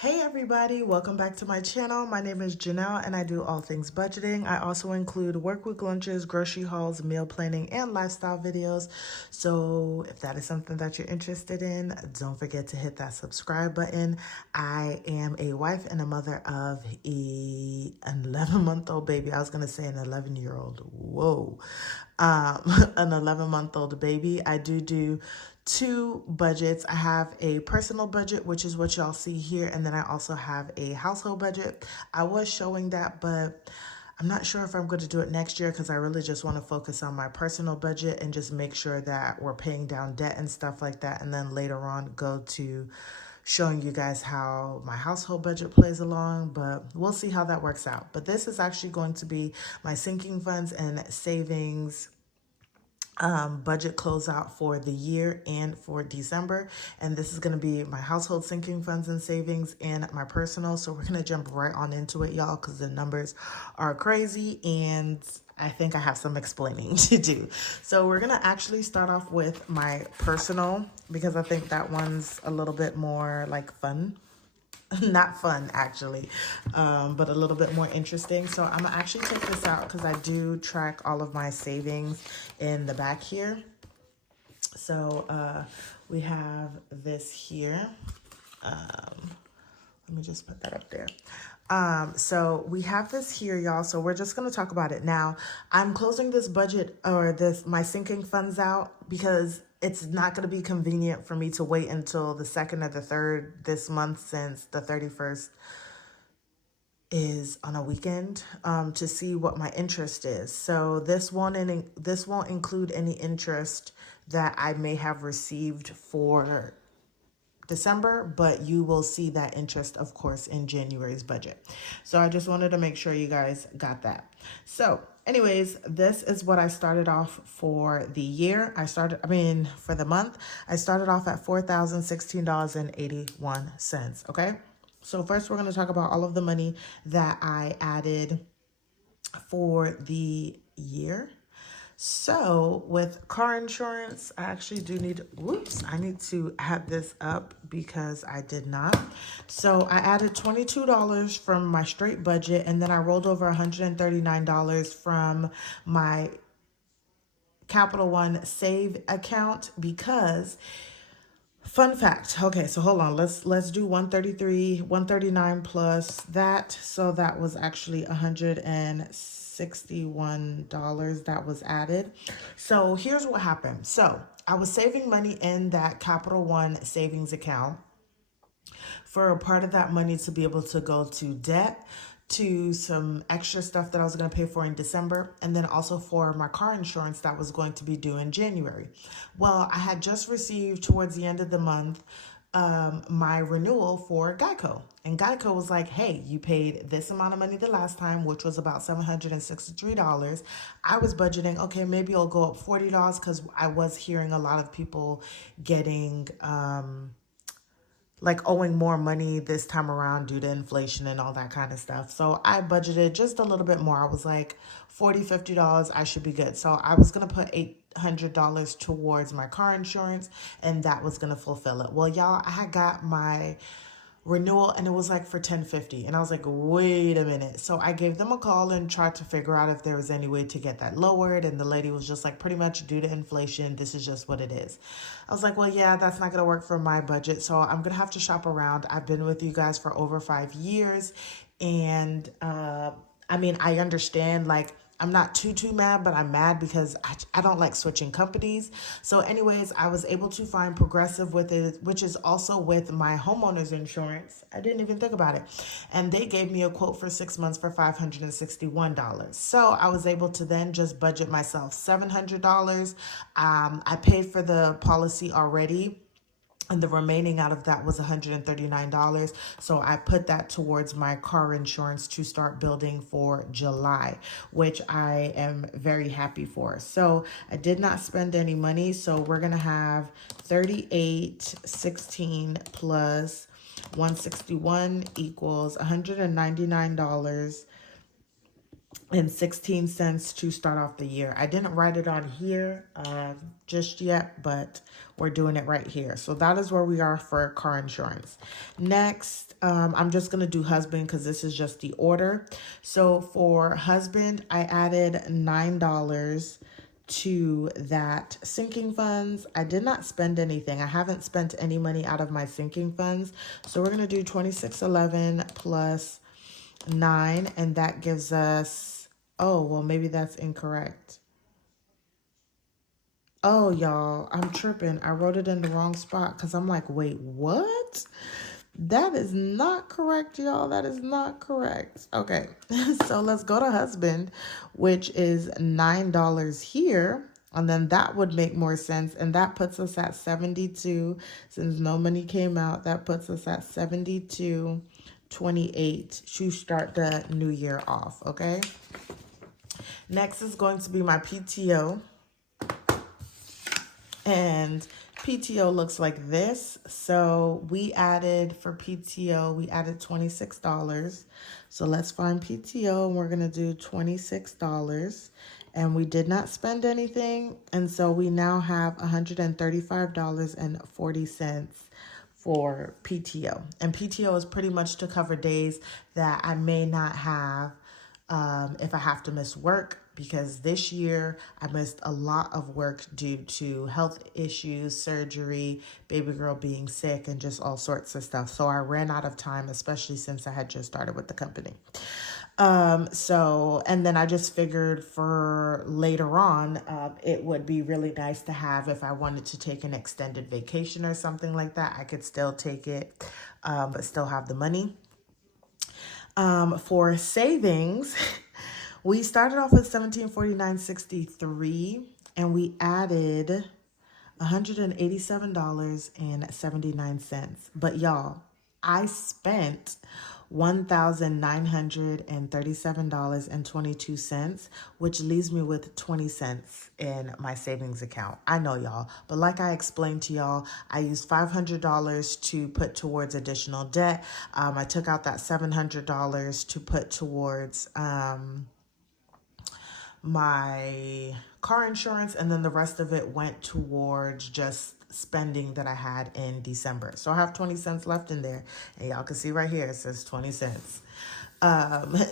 Hey everybody, welcome back to my channel. My name is Janelle and I do all things budgeting. I also include work week lunches, grocery hauls, meal planning, and lifestyle videos. So if that is something that you're interested in, don't forget to hit that subscribe button. I am a wife and a mother of an 11-month-old baby. I was going to say an 11-year-old. Whoa. An 11-month-old baby. I do two budgets. I have a personal budget, which is what y'all see here, and then I also have a household budget. I was showing that, but I'm not sure if I'm going to do it next year because I really just want to focus on my personal budget and just make sure that we're paying down debt and stuff like that, and then later on go to showing you guys how my household budget plays along, but we'll see how that works out. But this is actually going to be my sinking funds and savings budget closeout for the year and for December. And this is going to be my household sinking funds and savings and my personal. So we're going to jump right on into it, y'all, because the numbers are crazy and I think I have some explaining to do. So we're going to actually start off with my personal because I think that one's a little bit more like fun. Not fun actually, but a little bit more interesting. So I'm gonna actually take this out because I do track all of my savings in the back here. So we have this here. Let me just put that up there. So we have this here, y'all. So we're just going to talk about it now. I'm closing this budget or my sinking funds out because it's not going to be convenient for me to wait until the 2nd or the 3rd this month, since the 31st is on a weekend, to see what my interest is. So this won't include any interest that I may have received for December, but you will see that interest, of course, in January's budget. So I just wanted to make sure you guys got that. So anyways, this is what I started off for the year. For the month, I started off at $4,016.81. Okay. So first we're going to talk about all of the money that I added for the year. So with car insurance, I actually do need, I need to add this up because I did not. So I added $22 from my straight budget, and then I rolled over $139 from my Capital One save account because, fun fact. Okay, so hold on. Let's do 139 plus that. So that was actually $161 that was added. So here's what happened. So I was saving money in that Capital One savings account for a part of that money to be able to go to debt, to some extra stuff that I was going to pay for in December, and then also for my car insurance that was going to be due in January. Well, I had just received towards the end of the month my renewal for Geico. And Geico was like, hey, you paid this amount of money the last time, which was about $763. I was budgeting, okay, maybe it'll go up $40 because I was hearing a lot of people getting like owing more money this time around due to inflation and all that kind of stuff. So I budgeted just a little bit more. I was like $40, $50, I should be good. So I was going to put $800 towards my car insurance, and that was going to fulfill it. Well, y'all, I had got my renewal and it was like for $10.50, and I was like, wait a minute. So I gave them a call and tried to figure out if there was any way to get that lowered, and the lady was just like, pretty much due to inflation, this is just what it is. I was like, well, yeah, that's not gonna work for my budget, so I'm gonna have to shop around. I've been with you guys for over 5 years, and I understand, like, I'm not too mad, but I'm mad because I don't like switching companies. So anyways, I was able to find Progressive with it, which is also with my homeowner's insurance. I didn't even think about it. And they gave me a quote for 6 months for $561. So I was able to then just budget myself $700. I paid for the policy already, and the remaining out of that was $139. So I put that towards my car insurance to start building for July, which I am very happy for. So I did not spend any money. So we're going to have $38.16 plus 161 equals $199 and 16 cents to start off the year. I didn't write it on here just yet, but we're doing it right here. So that is where we are for car insurance. Next, I'm just going to do husband because this is just the order. So for husband, I added $9 to that sinking funds. I did not spend anything. I haven't spent any money out of my sinking funds. So we're going to do 2611 plus 9, and that gives us, oh, well, maybe that's incorrect. Oh, y'all, I'm tripping. I wrote it in the wrong spot because I'm like, wait, what? That is not correct, y'all. That is not correct. Okay, so let's go to husband, which is $9 here. And then that would make more sense. And that puts us at 72. Since no money came out, that puts us at 72.28 to start the new year off, okay? Next is going to be my PTO. And PTO looks like this. So we added, for PTO, we added $26. So let's find PTO, and we're going to do $26. And we did not spend anything. And so we now have $135.40 for PTO. And PTO is pretty much to cover days that I may not have if I have to miss work, because this year I missed a lot of work due to health issues, surgery, baby girl being sick, and just all sorts of stuff. So I ran out of time, especially since I had just started with the company. And then I just figured for later on, it would be really nice to have, if I wanted to take an extended vacation or something like that, I could still take it, but still have the money. For savings, we started off with $1749.63, and we added $187.79. But y'all, I spent $1,937.22, which leaves me with 20 cents in my savings account. I know, y'all, but like I explained to y'all, I used $500 to put towards additional debt. I took out that $700 to put towards my car insurance, and then the rest of it went towards just spending that I had in December. So I have 20 cents left in there, and y'all can see right here it says 20 cents.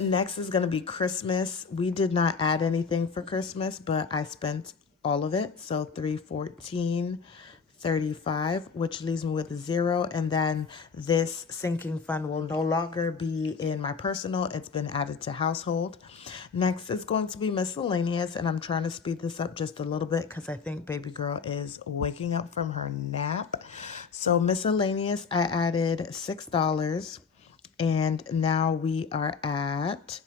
Next is going to be Christmas. We did not add anything for Christmas, but I spent all of it. So $314.35, which leaves me with 0. And then this sinking fund will no longer be in my personal. It's been added to household. Next is going to be miscellaneous, and I'm trying to speed this up just a little bit because I think baby girl is waking up from her nap. So miscellaneous, I added $6, and now we are at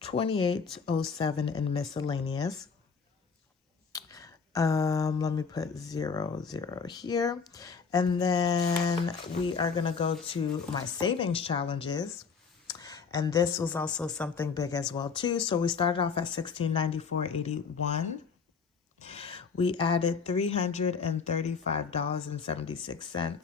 $28.07 in miscellaneous. Let me put 0 here. And then we are going to go to my savings challenges. And this was also something big as well too. So we started off at $1694.81. We added $335.76.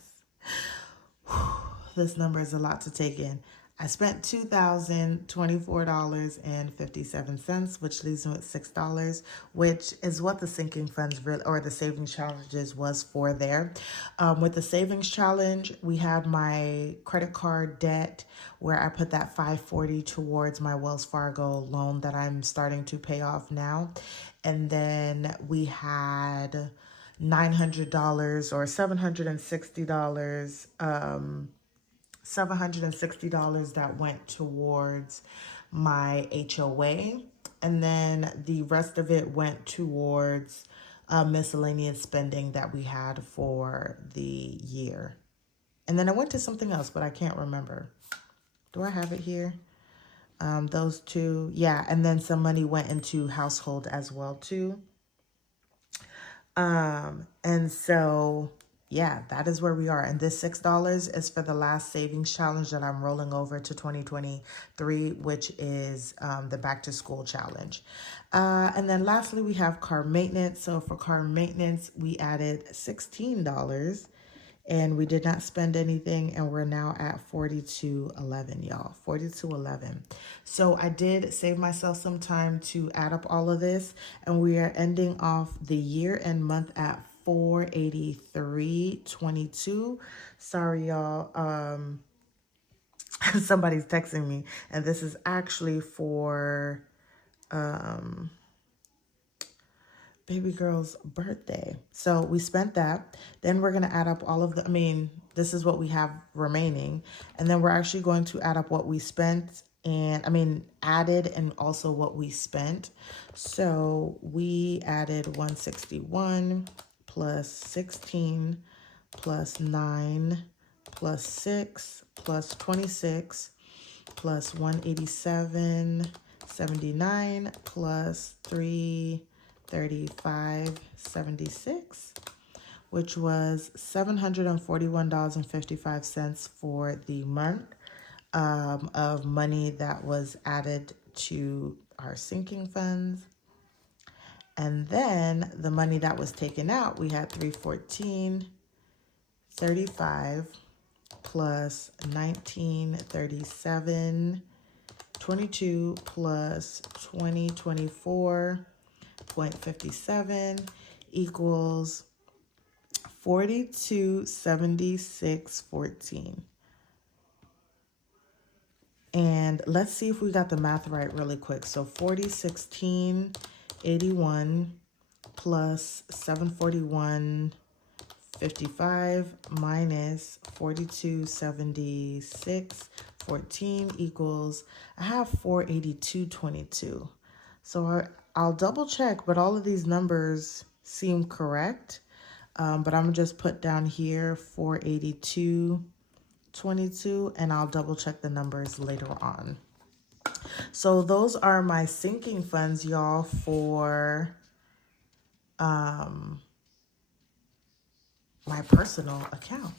This number is a lot to take in. I spent $2,024.57, which leaves me with $6, which is what the sinking funds or the savings challenges was for there. With the savings challenge, we had my credit card debt where I put that $540 towards my Wells Fargo loan that I'm starting to pay off now. And then we had $900 or $760, $760 that went towards my HOA, and then the rest of it went towards miscellaneous spending that we had for the year. And then I went to something else, but I can't remember. Do I have it here? Those two, yeah, and then some money went into household as well too. And so yeah, that is where we are. And this $6 is for the last savings challenge that I'm rolling over to 2023, which is the back to school challenge. And then lastly, we have car maintenance. So for car maintenance, we added $16. and we did not spend anything, and we're now at 4211, y'all. 4211. So I did save myself some time to add up all of this, and we are ending off the year and month at 483.22. Sorry, y'all. Somebody's texting me, and this is actually for baby girl's birthday. So we spent that. Then we're going to add up all of this is what we have remaining. And then we're actually going to add up what we spent added and also what we spent. So we added 161 plus 16 plus 9 plus 6 plus 26 plus 187.79 plus 335.76, which was $741.55 for the month of money that was added to our sinking funds. And then the money that was taken out, we had $314.35 plus 1937.22 plus 2024.57 equals 4276.14. And let's see if we got the math right really quick. So 4016.81 plus 741.55 minus 4276.14 equals, I have 482.22. So I'll double check, but all of these numbers seem correct. But I'm gonna just put down here 482.22, and I'll double check the numbers later on. So those are my sinking funds, y'all, for my personal account.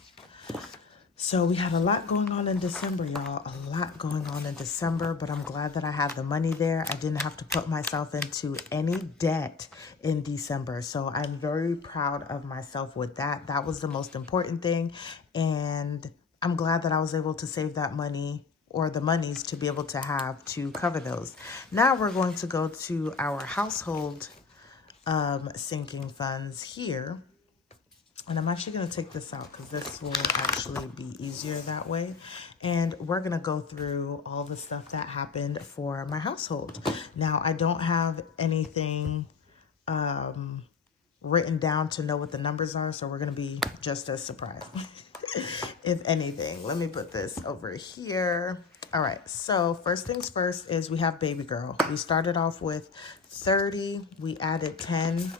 So we had a lot going on in December, y'all. A lot going on in December, but I'm glad that I had the money there. I didn't have to put myself into any debt in December. So I'm very proud of myself with that. That was the most important thing. And I'm glad that I was able to save that money, or the monies, to be able to have to cover those. Now we're going to go to our household sinking funds here. And I'm actually going to take this out because this will actually be easier that way. And we're going to go through all the stuff that happened for my household. Now, I don't have anything written down to know what the numbers are, so we're going to be just as surprised, if anything. Let me put this over here. All right, so first things first is we have baby girl. We started off with 30. We added 10.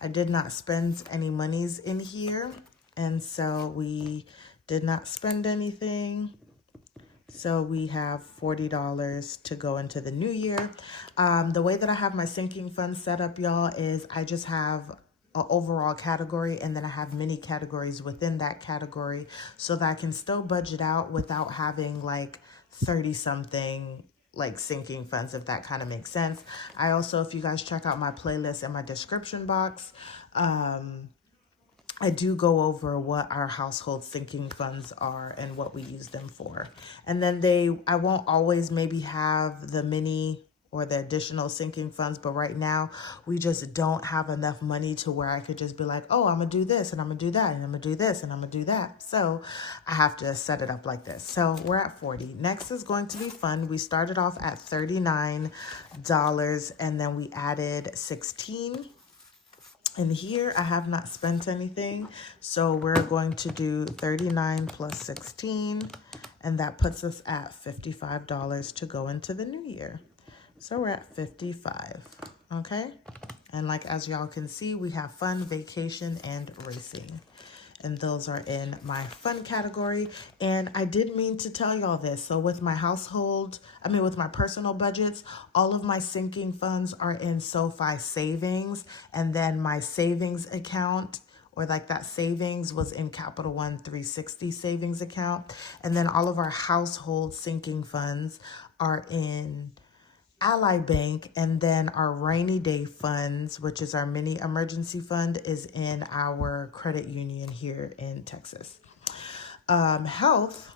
I did not spend any monies in here, and so we did not spend anything. So we have $40 to go into the new year. The way that I have my sinking fund set up, y'all, is I just have an overall category, and then I have mini categories within that category so that I can still budget out without having like 30 something like sinking funds, if that kind of makes sense. I also, if you guys check out my playlist in my description box, I do go over what our household sinking funds are and what we use them for. And then I won't always maybe have the mini or the additional sinking funds, but right now we just don't have enough money to where I could just be like, oh, I'm gonna do this and I'm gonna do that and I'm gonna do this and I'm gonna do that. So I have to set it up like this. So we're at 40. Next is going to be fun. We started off at $39 and then we added 16. And here I have not spent anything. So we're going to do 39 plus 16, and that puts us at $55 to go into the new year. So we're at 55, okay? And like, as y'all can see, we have fun, vacation, and racing. And those are in my fun category. And I did mean to tell y'all this. So with my with my personal budgets, all of my sinking funds are in SoFi savings. And then my savings account, or like that savings, was in Capital One 360 savings account. And then all of our household sinking funds are in Ally Bank, and then our rainy day funds, which is our mini emergency fund, is in our credit union here in Texas. Health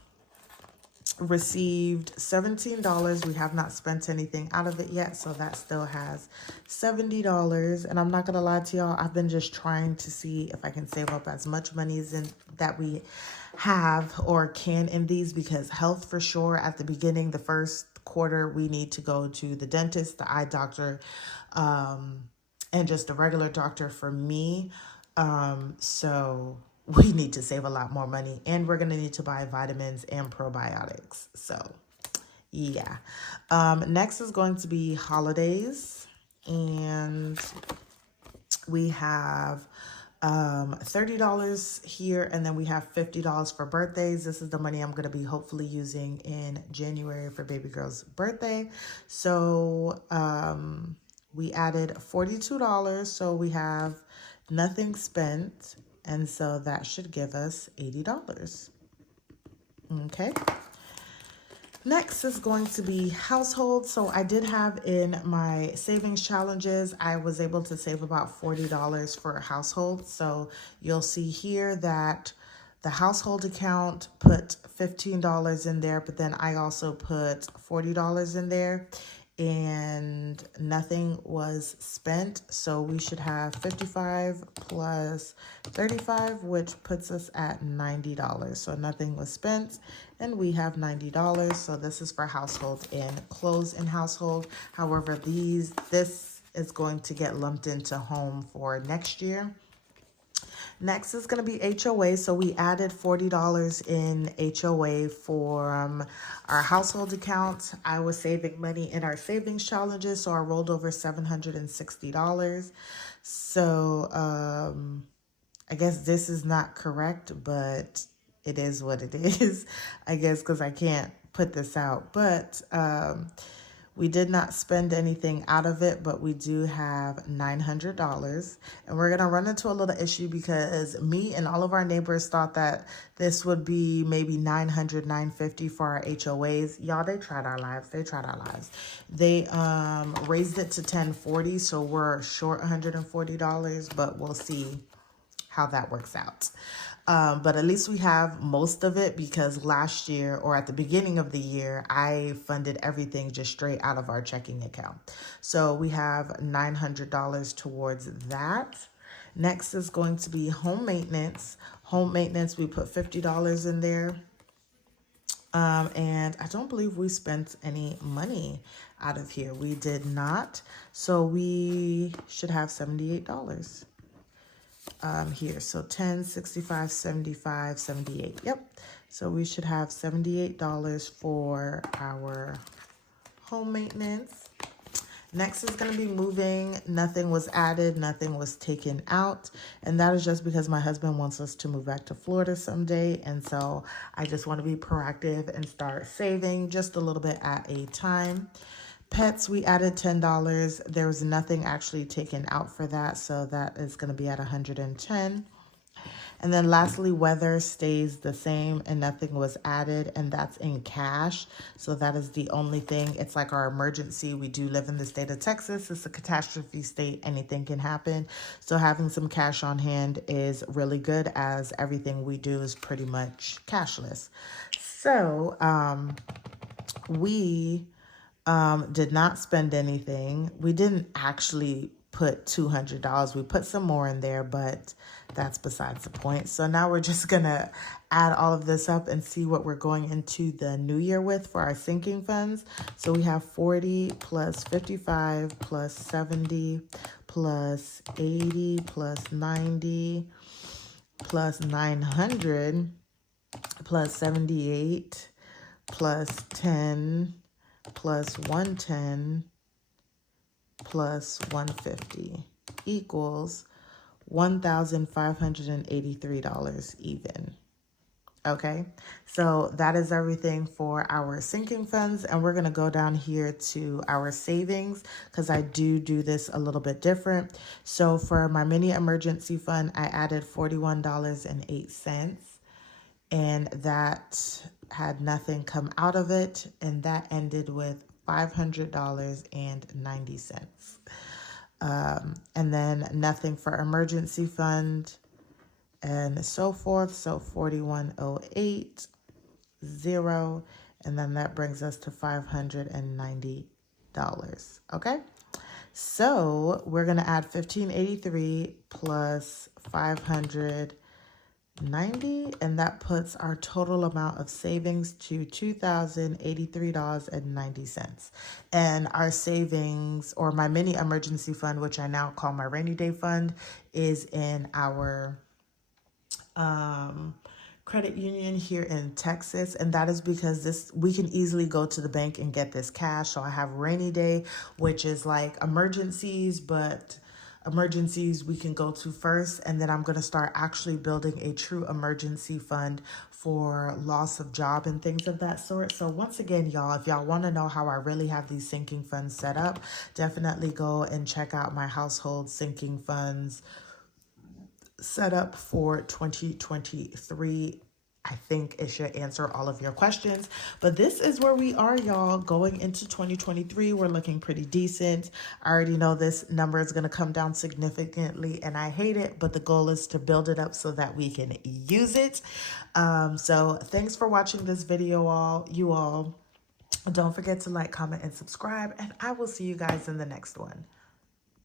received $17. We have not spent anything out of it yet, so that still has $70. And I'm not gonna lie to y'all, I've been just trying to see if I can save up as much money as in that we have or can in these, because health for sure at the beginning, the first quarter, we need to go to the dentist, the eye doctor, and just a regular doctor for me. So we need to save a lot more money, and we're going to need to buy vitamins and probiotics. So yeah. Next is going to be holidays, and we have $30 here, and then we have $50 for birthdays. This is the money I'm going to be hopefully using in January for baby girl's birthday. So we added $42, so we have nothing spent, and so that should give us $80. Okay. Next is going to be household. So I did have in my savings challenges, I was able to save about $40 for household. So you'll see here that the household account put $15 in there, but then I also put $40 in there, and nothing was spent. So we should have 55 plus 35, which puts us at $90. So nothing was spent, and we have $90. So this is for household and clothes in household. However, this is going to get lumped into home for next year. Next is going to be HOA. So we added $40 in HOA for our household account. I was saving money in our savings challenges, so I rolled over $760. So I guess this is not correct, but it is what it is, I guess, because I can't put this out. But we did not spend anything out of it, but we do have $900. And we're going to run into a little issue because me and all of our neighbors thought that this would be maybe $900, $950 for our HOAs. Y'all, they tried our lives. They tried our lives. They raised it to $1,040, so we're short $140, but we'll see how that works out. But at least we have most of it, because last year, or at the beginning of the year, I funded everything just straight out of our checking account. So we have $900 towards that. Next is going to be home maintenance. Home maintenance, we put $50 in there. And I don't believe we spent any money out of here. We did not. So we should have $78. Here, so 10, 65, 75, 78. Yep. So we should have $78 for our home maintenance. Next is going to be moving. Nothing was added, nothing was taken out, and that is just because my husband wants us to move back to Florida someday, and so I just want to be proactive and start saving just a little bit at a time. Pets, we added $10. There was nothing actually taken out for that, so that is going to be at $110. And then lastly, weather stays the same and nothing was added, and that's in cash. So that is the only thing. It's like our emergency. We do live in the state of Texas. It's a catastrophe state. Anything can happen. So having some cash on hand is really good, as everything we do is pretty much cashless. So we did not spend anything. We didn't actually put $200. We put some more in there, but that's besides the point. So now we're just gonna add all of this up and see what we're going into the new year with for our sinking funds. So we have 40 plus 55 plus 70 plus 80 plus 90 plus 900 plus 78 plus 10 plus 110 plus 150 equals $1,583 even. Okay, so that is everything for our sinking funds, and we're going to go down here to our savings, because I do this a little bit different. So for my mini emergency fund, I added $41.08, and that had nothing come out of it, and that ended with $500.90. And then nothing for emergency fund and so forth. So 4108, 0, and then that brings us to $590. Okay, so we're gonna add 1583 plus 590, and that puts our total amount of savings to $2,083.90. And our savings, or my mini emergency fund, which I now call my rainy day fund, is in our credit union here in Texas, and that is because we can easily go to the bank and get this cash. So I have rainy day, which is like emergencies, but emergencies we can go to first, and then I'm going to start actually building a true emergency fund for loss of job and things of that sort. So once again, y'all, if y'all want to know how I really have these sinking funds set up, definitely go and check out my household sinking funds set up for 2023. I think it should answer all of your questions. But this is where we are, y'all. Going into 2023, we're looking pretty decent. I already know this number is going to come down significantly, and I hate it, but the goal is to build it up so that we can use it. So thanks for watching this video, you all. Don't forget to like, comment, and subscribe, and I will see you guys in the next one.